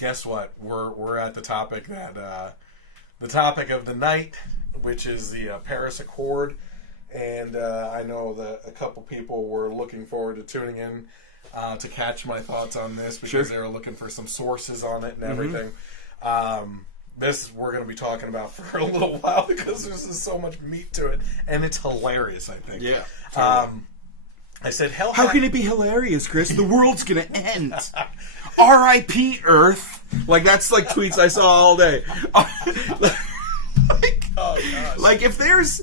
guess what? We're at the topic that the topic of the night, which is the Paris Accord, and I know that a couple people were looking forward to tuning in to catch my thoughts on this because they were looking for some sources on it and everything. This we're going to be talking about for a little while because there's just so much meat to it, and it's hilarious. I think. Yeah. I said, hell. How can it be hilarious, Chris? The world's going to end. R.I.P. Earth. Like, that's like tweets I saw all day. Like if there's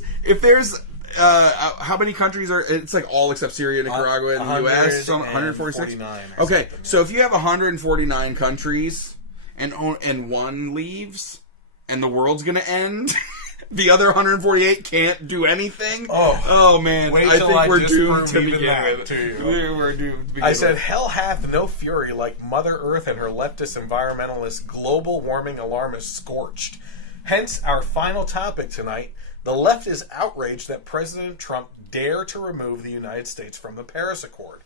how many countries are? It's like all except Syria, Nicaragua, and the U.S. So 146. Okay, so if you have 149 countries and one leaves, and the world's gonna end. The other 148 can't do anything. Oh man! I think we're doomed to begin with. We're doomed. I said, "Hell hath no fury like Mother Earth and her leftist environmentalist global warming alarmist scorched." Hence, our final topic tonight: the left is outraged that President Trump dared to remove the United States from the Paris Accord.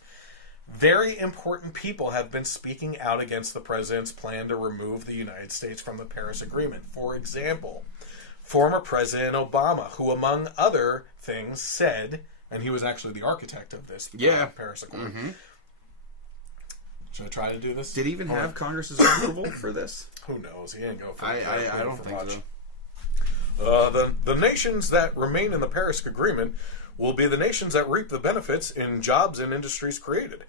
Very important people have been speaking out against the president's plan to remove the United States from the Paris Agreement. For example, former President Obama, who, among other things, said, and he was actually the architect of this Paris Accord. Should I try to do this? Did he even have Congress's approval for this? Who knows? He didn't go for I don't think much. So. The nations that remain in the Paris Agreement will be the nations that reap the benefits in jobs and industries created.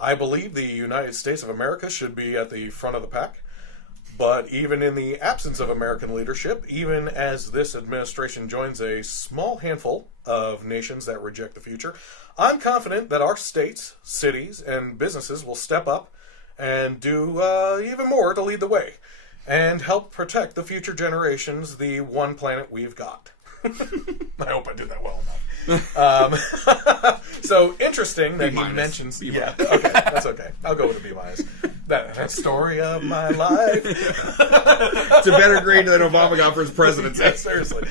I believe the United States of America should be at the front of the pack. But even in the absence of American leadership, even as this administration joins a small handful of nations that reject the future, I'm confident that our states, cities, and businesses will step up and do even more to lead the way and help protect the future generations, the one planet we've got. I hope I did that well enough. So interesting that he mentions. Yeah, okay, that's okay. I'll go with a B-. That story of my life. It's a better grade than Obama got for his presidency. Yeah, seriously.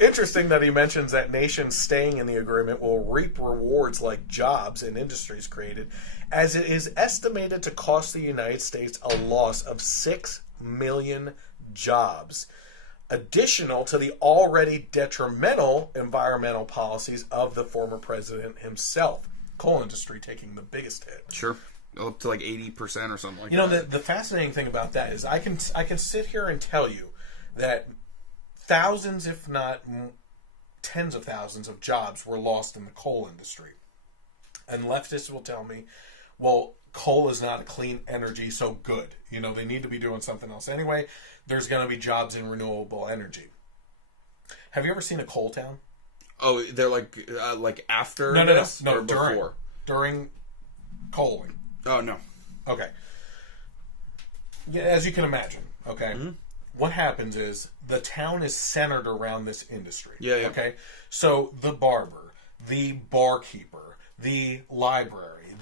Interesting that he mentions that nations staying in the agreement will reap rewards like jobs and industries created, as it is estimated to cost the United States a loss of 6 million jobs, additional to the already detrimental environmental policies of the former president himself. Coal industry taking the biggest hit. Sure. Up to like 80% or something like that. You know, the fascinating thing about that is I can sit here and tell you that thousands, if not tens of thousands of jobs were lost in the coal industry. And leftists will tell me, well, coal is not a clean energy, so good. You know, they need to be doing something else anyway. There's going to be jobs in renewable energy. Have you ever seen a coal town? Oh, they're like after no, this? No, or before? During coaling. Oh, no. Okay. Yeah, as you can imagine, okay, what happens is the town is centered around this industry. Yeah. Okay? So the barber, the barkeeper, the library,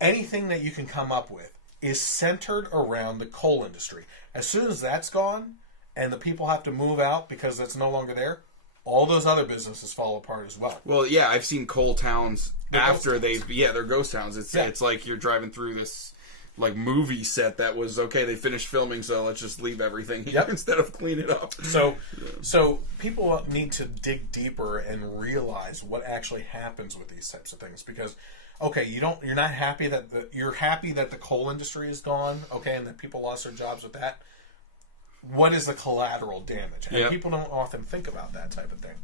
anything that you can come up with is centered around the coal industry. As soon as that's gone and the people have to move out because that's no longer there, all those other businesses fall apart as well. Well, yeah, I've seen coal towns after they're ghost towns. It's like you're driving through this like movie set that was okay. They finished filming, so let's just leave everything here instead of clean it up. So people need to dig deeper and realize what actually happens with these types of things because. Okay, you're not happy you're happy that the coal industry is gone, okay, and that people lost their jobs with that. What is the collateral damage? And people don't often think about that type of thing.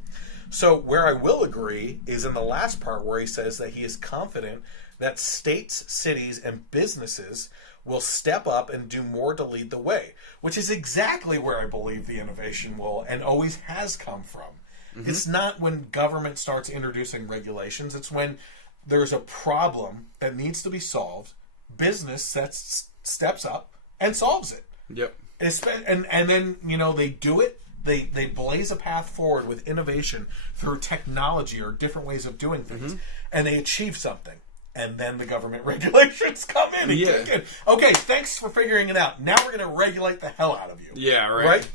So where I will agree is in the last part where he says that he is confident that states, cities, and businesses will step up and do more to lead the way, which is exactly where I believe the innovation will and always has come from. It's not when government starts introducing regulations, it's when there's a problem that needs to be solved, business steps up and solves it. Yep. And then, you know, they do it. They blaze a path forward with innovation through technology or different ways of doing things. And they achieve something. And then the government regulations come in and kick in. Okay, thanks for figuring it out. Now we're going to regulate the hell out of you. Yeah, right?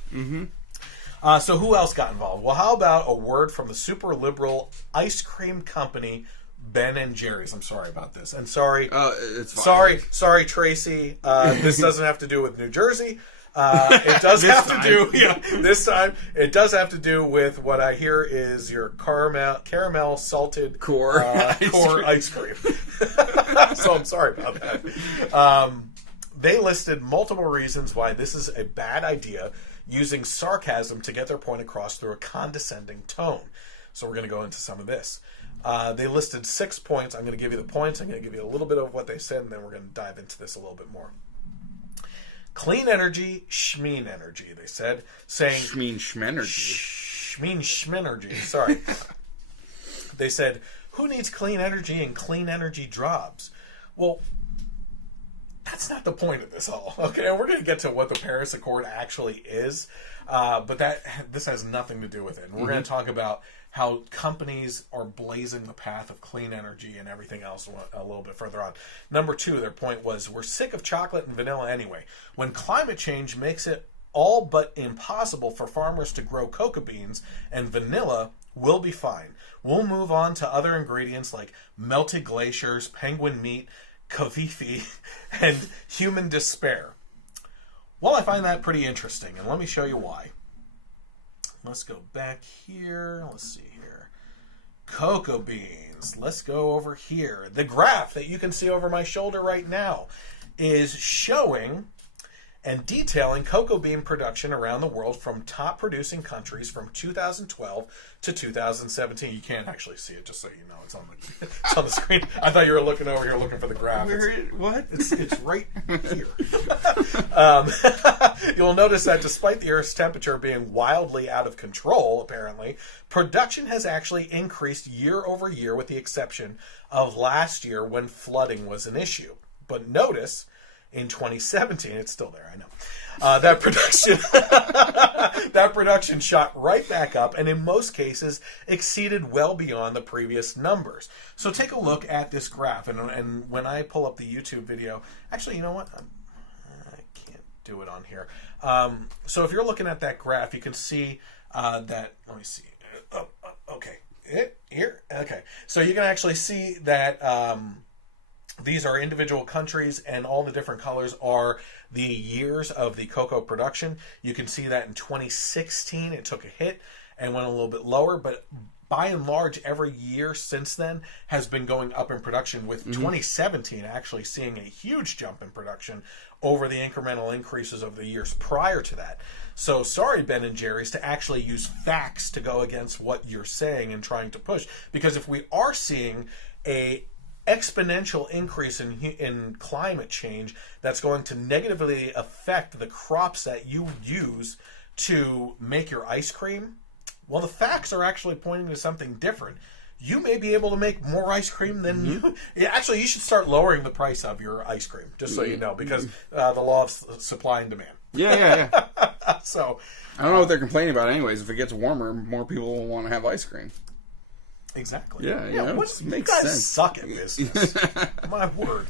So who else got involved? Well, how about a word from the super liberal ice cream company Ben and Jerry's. I'm sorry about this. And sorry. It's fine. Sorry, Tracy. This doesn't have to do with New Jersey. It does have to do, this time, it does have to do with what I hear is your caramel salted core ice cream. So I'm sorry about that. They listed multiple reasons why this is a bad idea, using sarcasm to get their point across through a condescending tone. So we're going to go into some of this. They listed 6 points. I'm going to give you the points. I'm going to give you a little bit of what they said, and then we're going to dive into this a little bit more. Clean energy, schmeen energy, they said, saying... Schmeen schmenergy. Schmeen schmenergy, sorry. They said, who needs clean energy and clean energy jobs? Well, that's not the point of this all, okay? We're going to get to what the Paris Accord actually is, but this has nothing to do with it. And we're going to talk about how companies are blazing the path of clean energy and everything else a little bit further on. Number 2, their point was, we're sick of chocolate and vanilla anyway. When climate change makes it all but impossible for farmers to grow cocoa beans and vanilla, we'll be fine. We'll move on to other ingredients like melted glaciers, penguin meat, kavifi, and human despair. Well, I find that pretty interesting, and let me show you why. Let's go back here. Let's see here. Cocoa beans. Let's go over here. The graph that you can see over my shoulder right now is showing and detailing cocoa bean production around the world from top producing countries from 2012 to 2017. You can't actually see it, just so you know. It's on the screen. I thought you were looking over here looking for the graph. What? It's right here. You'll notice that despite the Earth's temperature being wildly out of control, apparently, production has actually increased year over year, with the exception of last year when flooding was an issue. But notice, in 2017, it's still there, I know. That production shot right back up, and in most cases exceeded well beyond the previous numbers. So take a look at this graph, and when I pull up the YouTube video, actually, you know what? I can't do it on here. So if you're looking at that graph, you can see that. Let me see. Okay, here. Okay, so you can actually see that. These are individual countries, and all the different colors are the years of the cocoa production. You can see that in 2016 it took a hit and went a little bit lower, but by and large every year since then has been going up in production, with 2017 actually seeing a huge jump in production over the incremental increases of the years prior to that. So sorry, Ben and Jerry's, to actually use facts to go against what you're saying and trying to push, because if we are seeing a exponential increase in climate change that's going to negatively affect the crops that you use to make your ice cream, well, the facts are actually pointing to something different. You may be able to make more ice cream than you... Actually, you should start lowering the price of your ice cream, just so you know, because the law of supply and demand. Yeah. So I don't know what they're complaining about anyways. If it gets warmer, more people will want to have ice cream. Exactly. Yeah, you know, you makes guys sense. Suck at business. My word.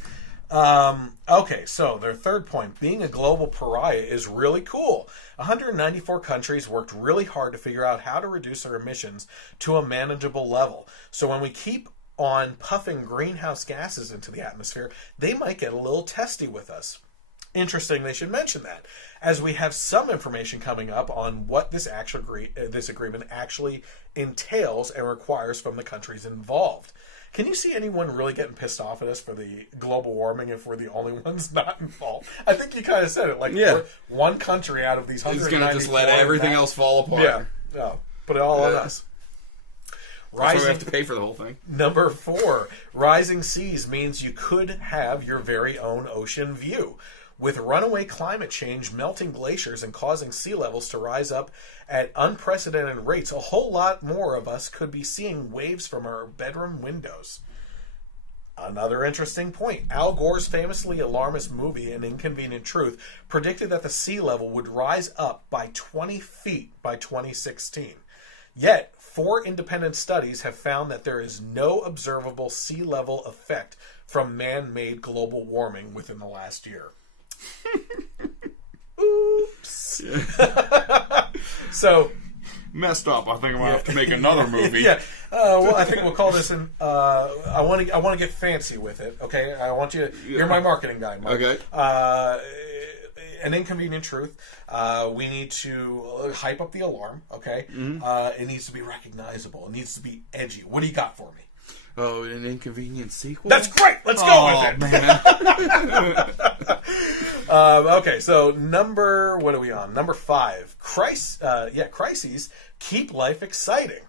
Okay, so their third point, being a global pariah is really cool. 194 countries worked really hard to figure out how to reduce their emissions to a manageable level. So when we keep on puffing greenhouse gases into the atmosphere, they might get a little testy with us. Interesting they should mention that, as we have some information coming up on what this agreement actually entails and requires from the countries involved. Can you see anyone really getting pissed off at us for the global warming if we're the only ones not involved? I think you kind of said it. We're one country out of these 194. It's going to just let everything else fall apart. Yeah. No, put it all on us. That's why we have to pay for the whole thing. Number 4, rising seas means you could have your very own ocean view. With runaway climate change melting glaciers and causing sea levels to rise up at unprecedented rates, a whole lot more of us could be seeing waves from our bedroom windows. Another interesting point. Al Gore's famously alarmist movie, An Inconvenient Truth, predicted that the sea level would rise up by 20 feet by 2016. Yet, 4 independent studies have found that there is no observable sea level effect from man-made global warming within the last year. Oops. So messed up. I think I'm gonna have to make another movie. Yeah. Well, I think we'll call this an. I want to get fancy with it. Okay. I want you. You're my marketing guy, Mark. Okay. An inconvenient truth. We need to hype up the alarm. Okay. It needs to be recognizable. It needs to be edgy. What do you got for me? Oh, an inconvenient sequel? That's great! Let's go with it! Man. Okay, so what are we on? Number 5. Crises keep life exciting.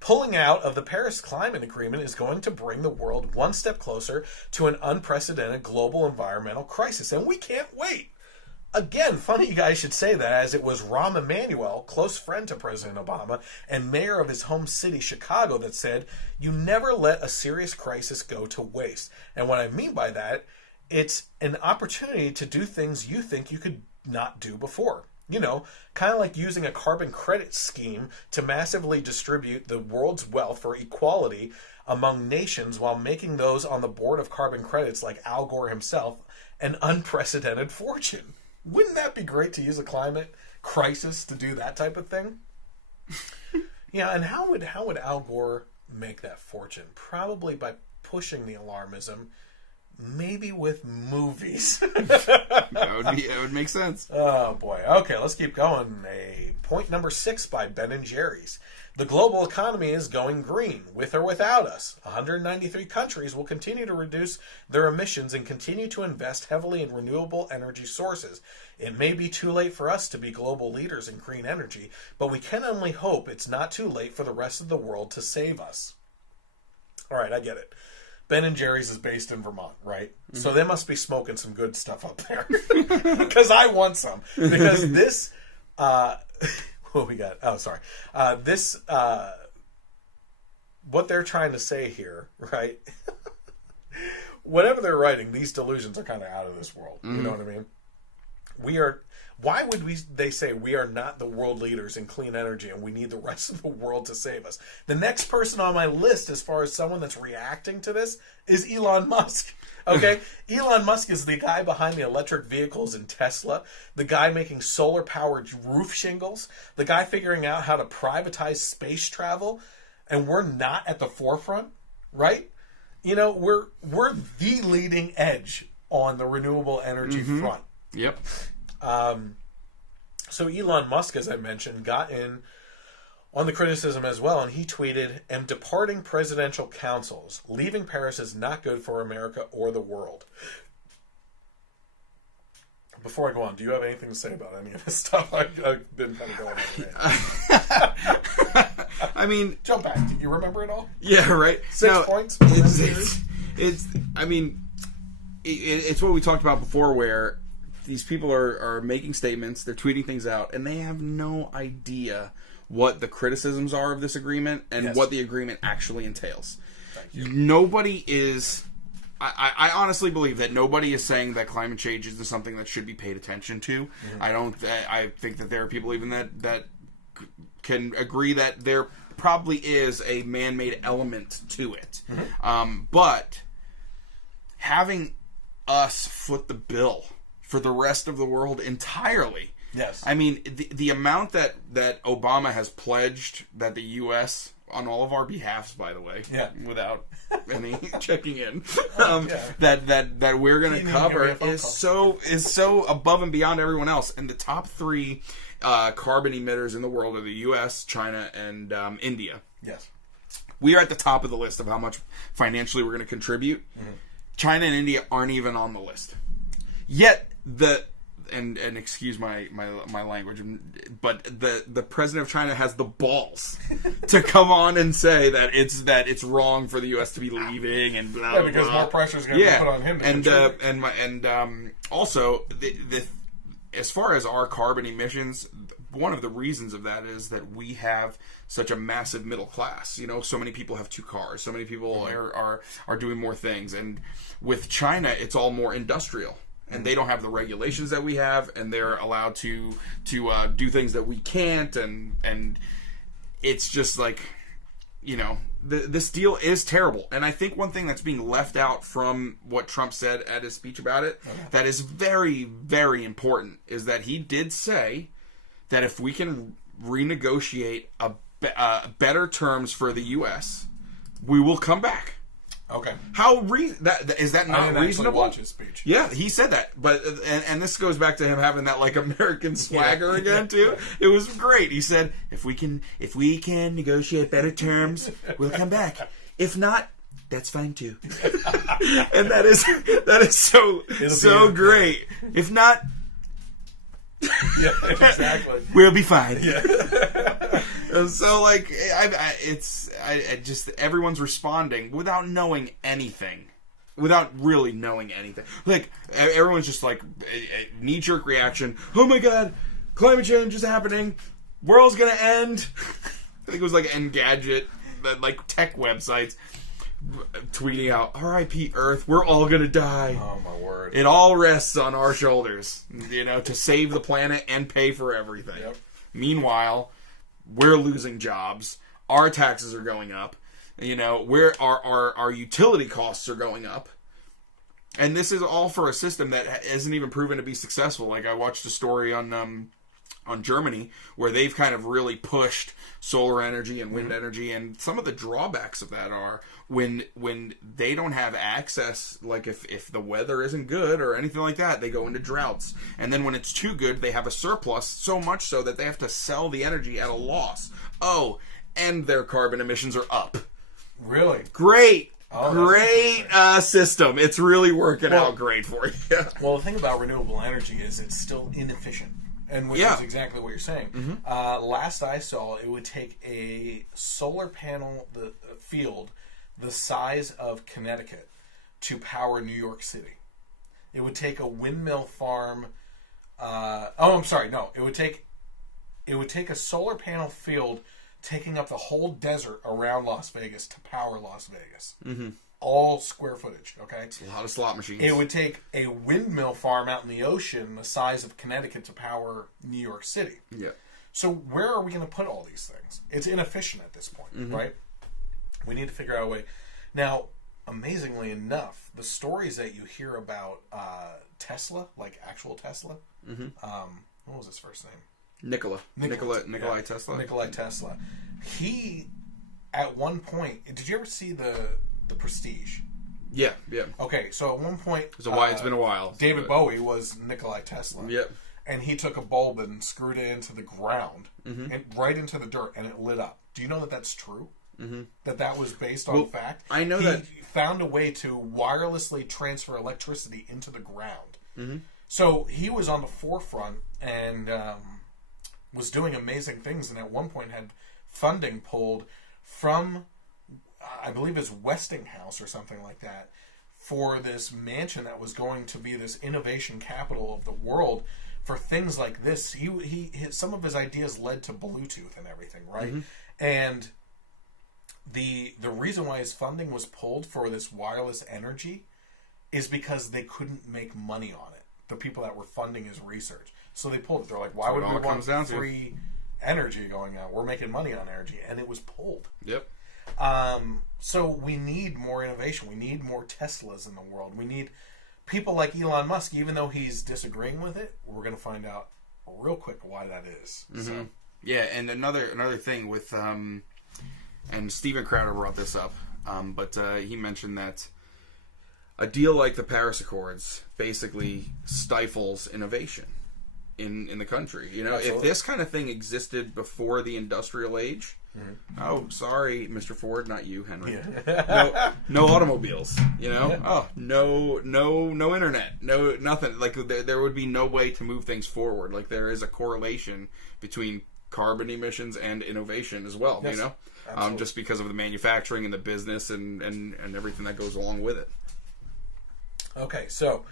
Pulling out of the Paris Climate Agreement is going to bring the world one step closer to an unprecedented global environmental crisis, and we can't wait. Again, funny you guys should say that, as it was Rahm Emanuel, close friend to President Obama and mayor of his home city, Chicago, that said, "You never let a serious crisis go to waste." And what I mean by that, it's an opportunity to do things you think you could not do before. You know, kind of like using a carbon credit scheme to massively distribute the world's wealth for equality among nations while making those on the board of carbon credits, like Al Gore himself, an unprecedented fortune. Wouldn't that be great to use a climate crisis to do that type of thing? Yeah, and how would Al Gore make that fortune? Probably by pushing the alarmism, maybe with movies. That would make sense. Oh boy. Okay, let's keep going. Point number 6 by Ben and Jerry's. The global economy is going green, with or without us. 193 countries will continue to reduce their emissions and continue to invest heavily in renewable energy sources. It may be too late for us to be global leaders in green energy, but we can only hope it's not too late for the rest of the world to save us. All right, I get it. Ben and Jerry's is based in Vermont, right? Mm-hmm. So they must be smoking some good stuff up there. Because I want some. Because this... what we got? Oh, sorry. What they're trying to say here, right? Whatever they're writing, these delusions are kind of out of this world. You know what I mean? Why would they say we are not the world leaders in clean energy and we need the rest of the world to save us? The next person on my list, as far as someone that's reacting to this, is Elon Musk. Okay? Elon Musk is the guy behind the electric vehicles in Tesla, the guy making solar-powered roof shingles, the guy figuring out how to privatize space travel, and we're not at the forefront, right? You know, we're the leading edge on the renewable energy front. Yep. So Elon Musk, as I mentioned, got in on the criticism as well, and he tweeted, "Am departing presidential councils. Leaving Paris is not good for America or the world." Before I go on, do you have anything to say about any of this stuff? I've been kind of going on. I mean... Jump back. Do you remember it all? Yeah, right. 6 points? It's what we talked about before, where these people are making statements, they're tweeting things out, and they have no idea what the criticisms are of this agreement and what the agreement actually entails. Nobody is... I honestly believe that nobody is saying that climate change is something that should be paid attention to. I think that there are people even that can agree that there probably is a man-made element to it. But having us foot the bill for the rest of the world entirely. Yes. I mean, the amount that Obama has pledged that the U.S., on all of our behalfs, by the way, without any checking in, that we're going to cover is so above and beyond everyone else. And the top 3 carbon emitters in the world are the U.S., China, and India. Yes. We are at the top of the list of how much financially we're going to contribute. China and India aren't even on the list. Yet and excuse my language, but the president of China has the balls to come on and say that it's wrong for the U.S. to be leaving and blah blah. Because more pressure is going to be put on him. Also as far as our carbon emissions, one of the reasons of that is that we have such a massive middle class. You know, so many people have 2 cars. So many people are doing more things. And with China, it's all more industrial. And they don't have the regulations that we have, and they're allowed to do things that we can't, and it's just like, you know, this deal is terrible. And I think one thing that's being left out from what Trump said at his speech about it, that is very, very important, is that he did say that if we can renegotiate better terms for the U.S., we will come back. Okay. Is that not reasonable? Watch his speech. Yeah, he said that, but and this goes back to him having that like American swagger again too. It was great. He said, "If we can negotiate better terms, we'll come back. If not, that's fine too." And that is so great. If not, yeah, exactly. We'll be fine. Yeah. So like, I just everyone's responding without knowing anything, without really knowing anything. Like everyone's just like a knee-jerk reaction. Oh my god, climate change is happening. World's gonna end. I think it was like Engadget, like tech websites tweeting out, "R.I.P. Earth, we're all gonna die." Oh my word! It all rests on our shoulders, to save the planet and pay for everything. Yep. Meanwhile, we're losing jobs. Our taxes are going up. Our utility costs are going up. And this is all for a system that isn't even proven to be successful. Like I watched a story on Germany where they've kind of really pushed solar energy and wind energy, and some of the drawbacks of that are when they don't have access, like if the weather isn't good or anything like that, they go into droughts. And then when it's too good, they have a surplus, so much so that they have to sell the energy at a loss. Oh, and their carbon emissions are up. Really? Great. Great system. It's really working out great for you. Well, the thing about renewable energy is it's still inefficient. And which is exactly what you're saying. Mm-hmm. Last I saw, it would take a solar panel field the size of Connecticut to power New York City. It would take a windmill farm. It would take a solar panel field taking up the whole desert around Las Vegas to power Las Vegas. Mm-hmm. All square footage, okay? It's a lot of slot machines. It would take a windmill farm out in the ocean the size of Connecticut to power New York City. Yeah. So where are we going to put all these things? It's inefficient at this point, right? We need to figure out a way. Now, amazingly enough, the stories that you hear about Tesla, like actual Tesla, what was his first name? Nikolai Tesla. Nikolai Tesla. He, at one point, did you ever see the Prestige? Yeah. Okay, so at one point... It's been a while. David Bowie was Nikolai Tesla. Yep. And he took a bulb and screwed it into the ground, and right into the dirt, and it lit up. Do you know that that's true? Mm-hmm. That was based on fact? I know that... He found a way to wirelessly transfer electricity into the ground. Mm-hmm. So he was on the forefront and was doing amazing things, and at one point had funding pulled from... I believe it's Westinghouse or something like that, for this mansion that was going to be this innovation capital of the world for things like this. Some of his ideas led to Bluetooth and everything, right? Mm-hmm. And the reason why his funding was pulled for this wireless energy is because they couldn't make money on it. The people that were funding his research, so they pulled it. They're like, "Why would we want free energy going out? We're making money on energy," and it was pulled. Yep. So we need more innovation. We need more Teslas in the world. We need people like Elon Musk, even though he's disagreeing with it. We're going to find out real quick why that is. Mm-hmm. So. Yeah, and another thing with, and Steven Crowder brought this up, but he mentioned that a deal like the Paris Accords basically stifles innovation in the country. Absolutely. If this kind of thing existed before the industrial age, oh, sorry, Mr. Ford, not you, Henry. Yeah. No automobiles. Yeah. Oh, no internet, no nothing. Like there would be no way to move things forward. Like there is a correlation between carbon emissions and innovation as well. Yes. Just because of the manufacturing and the business and everything that goes along with it. Okay, so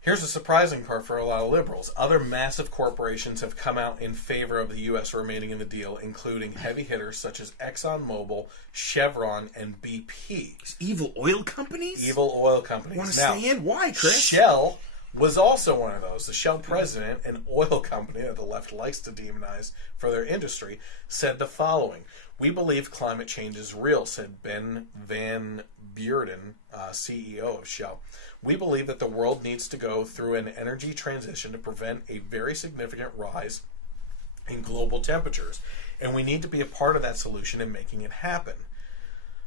here's a surprising part for a lot of liberals. Other massive corporations have come out in favor of the U.S. remaining in the deal, including heavy hitters such as ExxonMobil, Chevron, and BP. Evil oil companies? Evil oil companies. Want to stay in? Why, Chris? Shell was also one of those. The Shell president, an oil company that the left likes to demonize for their industry, said the following: "We believe climate change is real," said Ben Van Beurden, CEO of Shell. "We believe that the world needs to go through an energy transition to prevent a very significant rise in global temperatures. And we need to be a part of that solution in making it happen.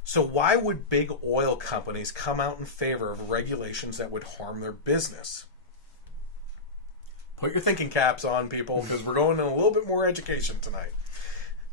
So why would big oil companies come out in favor of regulations that would harm their business? Put your thinking caps on, people, because we're going in a little bit more education tonight.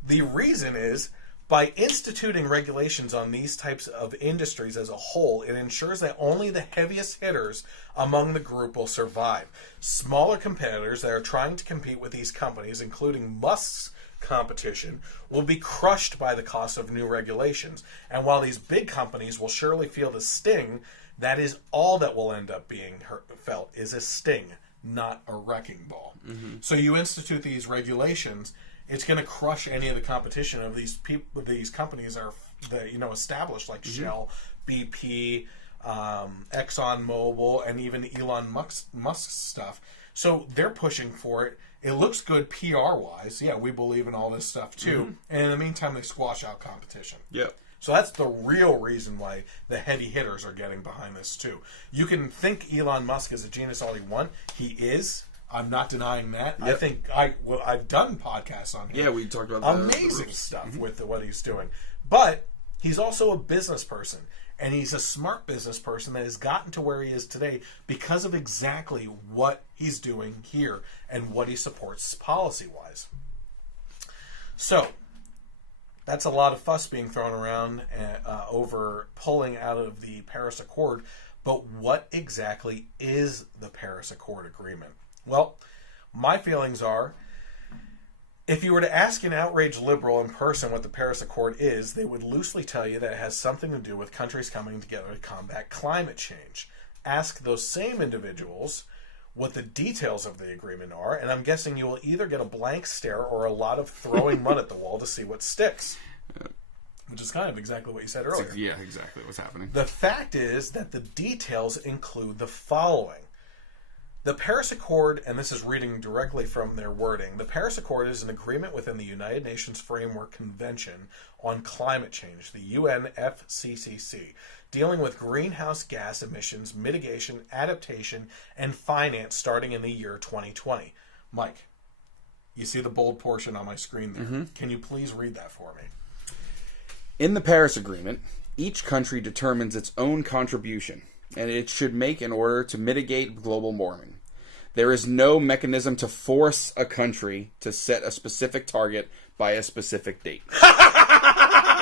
The reason is, by instituting regulations on these types of industries as a whole, it ensures that only the heaviest hitters among the group will survive. Smaller competitors that are trying to compete with these companies, including Musk's competition, will be crushed by the cost of new regulations. And while these big companies will surely feel the sting, that is all that will end up being felt, is a sting, not a wrecking ball. Mm-hmm. So you institute these regulations, it's going to crush any of the competition of these people. These companies are, established, like mm-hmm. Shell, BP, Exxon Mobil, and even Elon Musk's stuff. So they're pushing for it. It looks good PR-wise. Yeah, we believe in all this stuff too. Mm-hmm. And in the meantime, they squash out competition. Yep. So that's the real reason why the heavy hitters are getting behind this too. You can think Elon Musk is a genius all you want. He is. I'm not denying that. Yep. I think I've done podcasts on him. Yeah, we talked about amazing stuff mm-hmm. with what he's doing. But he's also a business person, and he's a smart business person that has gotten to where he is today because of exactly what he's doing here and what he supports policy-wise. So that's a lot of fuss being thrown around over pulling out of the Paris Accord. But what exactly is the Paris Accord agreement? Well, my feelings are, if you were to ask an outraged liberal in person what the Paris Accord is, they would loosely tell you that it has something to do with countries coming together to combat climate change. Ask those same individuals what the details of the agreement are, and I'm guessing you will either get a blank stare or a lot of throwing mud at the wall to see what sticks. Which is kind of exactly what you said earlier. Yeah, exactly what's happening. The fact is that the details include the following. The Paris Accord, and this is reading directly from their wording, the Paris Accord is an agreement within the United Nations Framework Convention on Climate Change, the UNFCCC, dealing with greenhouse gas emissions, mitigation, adaptation, and finance starting in the year 2020. Mike, you see the bold portion on my screen there. Mm-hmm. Can you please read that for me? In the Paris Agreement, each country determines its own contribution, and it should make in order to mitigate global warming. There is no mechanism to force a country to set a specific target by a specific date.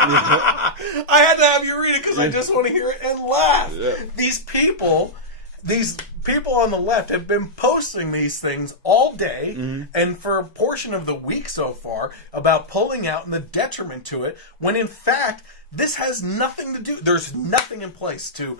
I had to have you read it because I just want to hear it and laugh. Yeah. These people on the left have been posting these things all day mm-hmm. and for a portion of the week so far about pulling out and the detriment to it, when in fact this has nothing to do. There's nothing in place to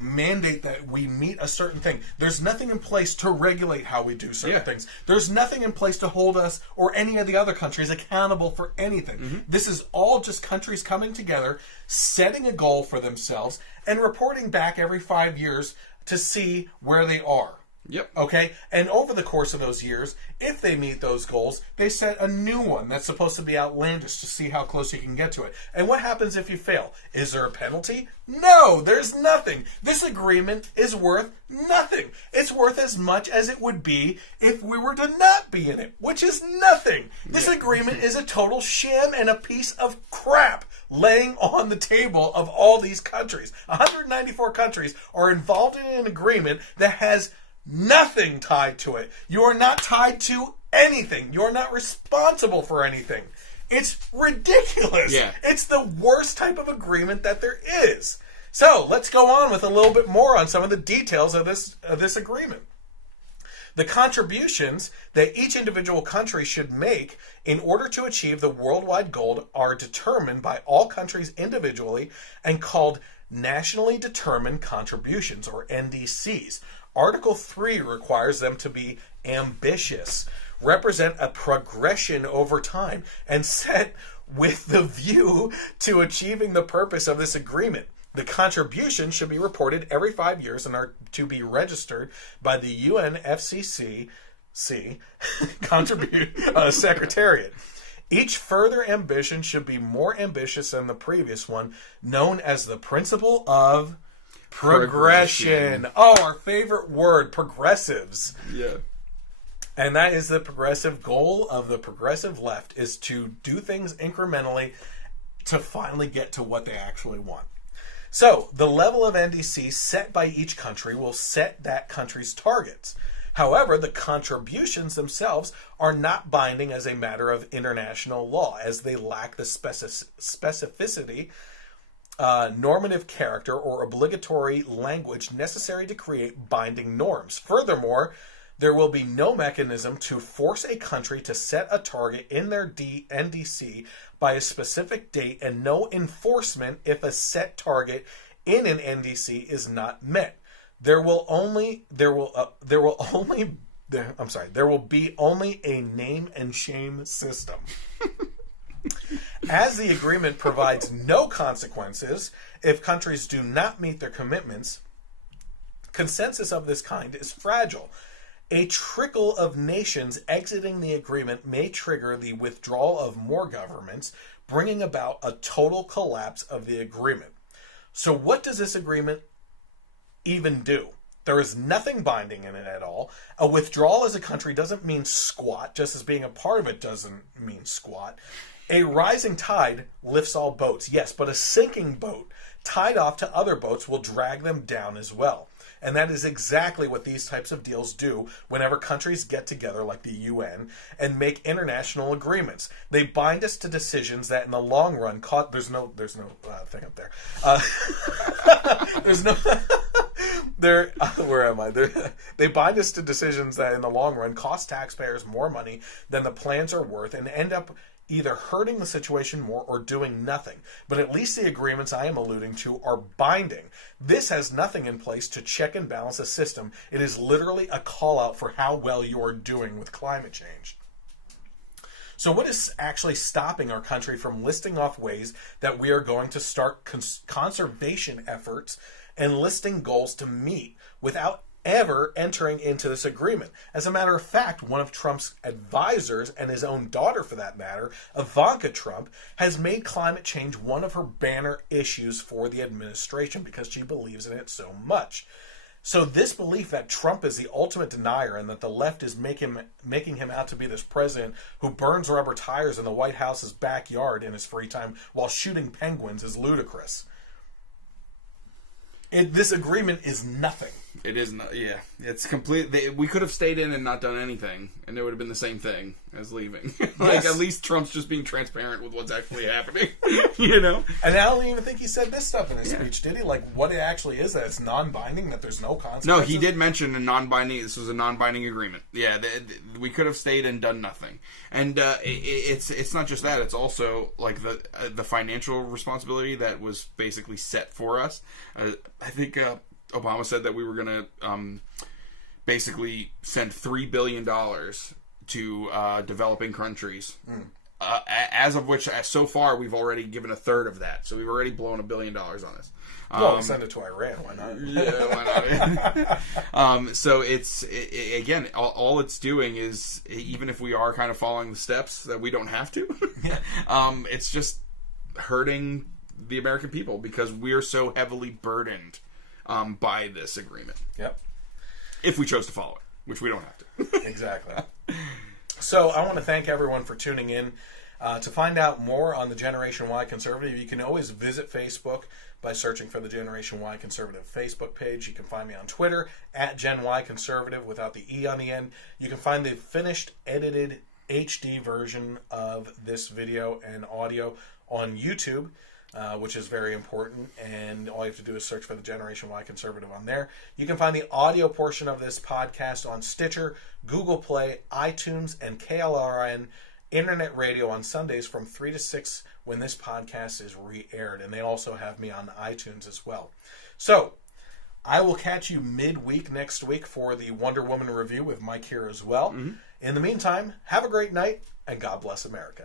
mandate that we meet a certain thing. There's nothing in place to regulate how we do certain things. There's nothing in place to hold us or any of the other countries accountable for anything. Mm-hmm. This is all just countries coming together, setting a goal for themselves, and reporting back every 5 years to see where they are. Yep. Okay? And over the course of those years, if they meet those goals, they set a new one that's supposed to be outlandish to see how close you can get to it. And what happens if you fail? Is there a penalty? No, there's nothing. This agreement is worth nothing. It's worth as much as it would be if we were to not be in it, which is nothing. This agreement is a total sham and a piece of crap laying on the table of all these countries. 194 countries are involved in an agreement that has nothing tied to it. You are not tied to anything. You are not responsible for anything. It's ridiculous. Yeah. It's the worst type of agreement that there is. So let's go on with a little bit more on some of the details of this agreement. The contributions that each individual country should make in order to achieve the worldwide goal are determined by all countries individually and called nationally determined contributions, or NDCs. Article 3 requires them to be ambitious, represent a progression over time, and set with the view to achieving the purpose of this agreement. The contribution should be reported every 5 years and are to be registered by the UNFCCC Secretariat. Each further ambition should be more ambitious than the previous one, known as the principle of progression. Oh, our favorite word, progressives. Yeah. And that is the progressive goal of the progressive left, is to do things incrementally to finally get to what they actually want. So the level of NDC set by each country will set that country's targets. However, the contributions themselves are not binding as a matter of international law, as they lack the specificity, normative character, or obligatory language necessary to create binding norms. Furthermore, there will be no mechanism to force a country to set a target in their NDC by a specific date, and no enforcement if a set target in an NDC is not met. There will be only a name and shame system. As the agreement provides no consequences if countries do not meet their commitments, consensus of this kind is fragile. A trickle of nations exiting the agreement may trigger the withdrawal of more governments, bringing about a total collapse of the agreement. So what does this agreement even do? There is nothing binding in it at all. A withdrawal as a country doesn't mean squat, just as being a part of it doesn't mean squat. A rising tide lifts all boats, yes, but a sinking boat tied off to other boats will drag them down as well. And that is exactly what these types of deals do whenever countries get together like the UN and make international agreements. They bind us to decisions that in the long run there's no thing up there. There's no where am I? They bind us to decisions that in the long run cost taxpayers more money than the plans are worth, and end up either hurting the situation more or doing nothing. But at least the agreements I am alluding to are binding. This has nothing in place to check and balance a system. It is literally a call out for how well you are doing with climate change. So what is actually stopping our country from listing off ways that we are going to start conservation efforts and listing goals to meet without ever entering into this agreement? As a matter of fact, one of Trump's advisors, and his own daughter for that matter, Ivanka Trump, has made climate change one of her banner issues for the administration because she believes in it so much. So this belief that Trump is the ultimate denier and that the left is making him out to be this president who burns rubber tires in the White House's backyard in his free time while shooting penguins is ludicrous. This agreement is nothing. It is not. Yeah, it's complete. We could have stayed in and not done anything, and it would have been the same thing as leaving. Like, yes. At least Trump's just being transparent with what's actually happening. You know. And I don't even think he said this stuff in his speech, did he? Like, what it actually is, that it's non-binding, that there's no consequences. No, he did mention a non-binding. This was a non-binding agreement. Yeah, we could have stayed and done nothing. And it's not just that. It's also like the financial responsibility that was basically set for us. I think Obama said that we were going to basically send $3 billion to developing countries. As of which, so far, we've already given a third of that. So we've already blown $1 billion on this. Well, send it to Iran. Why not? Yeah, why not? So again, all it's doing is, even if we are kind of following the steps that we don't have to, it's just hurting the American people because we're so heavily burdened by this agreement. Yep. If we chose to follow it, which we don't have to. Exactly. So I want to thank everyone for tuning in. To find out more on the Generation Y Conservative, you can always visit Facebook by searching for the Generation Y Conservative Facebook page. You can find me on Twitter at Gen Y Conservative without the E on the end. You can find the finished, edited HD version of this video and audio on YouTube, which is very important, and all you have to do is search for the Generation Y Conservative on there. You can find the audio portion of this podcast on Stitcher, Google Play, iTunes, and KLRN Internet Radio on Sundays from 3 to 6 when this podcast is re-aired, and they also have me on iTunes as well. So, I will catch you midweek next week for the Wonder Woman review with Mike here as well. Mm-hmm. In the meantime, have a great night, and God bless America.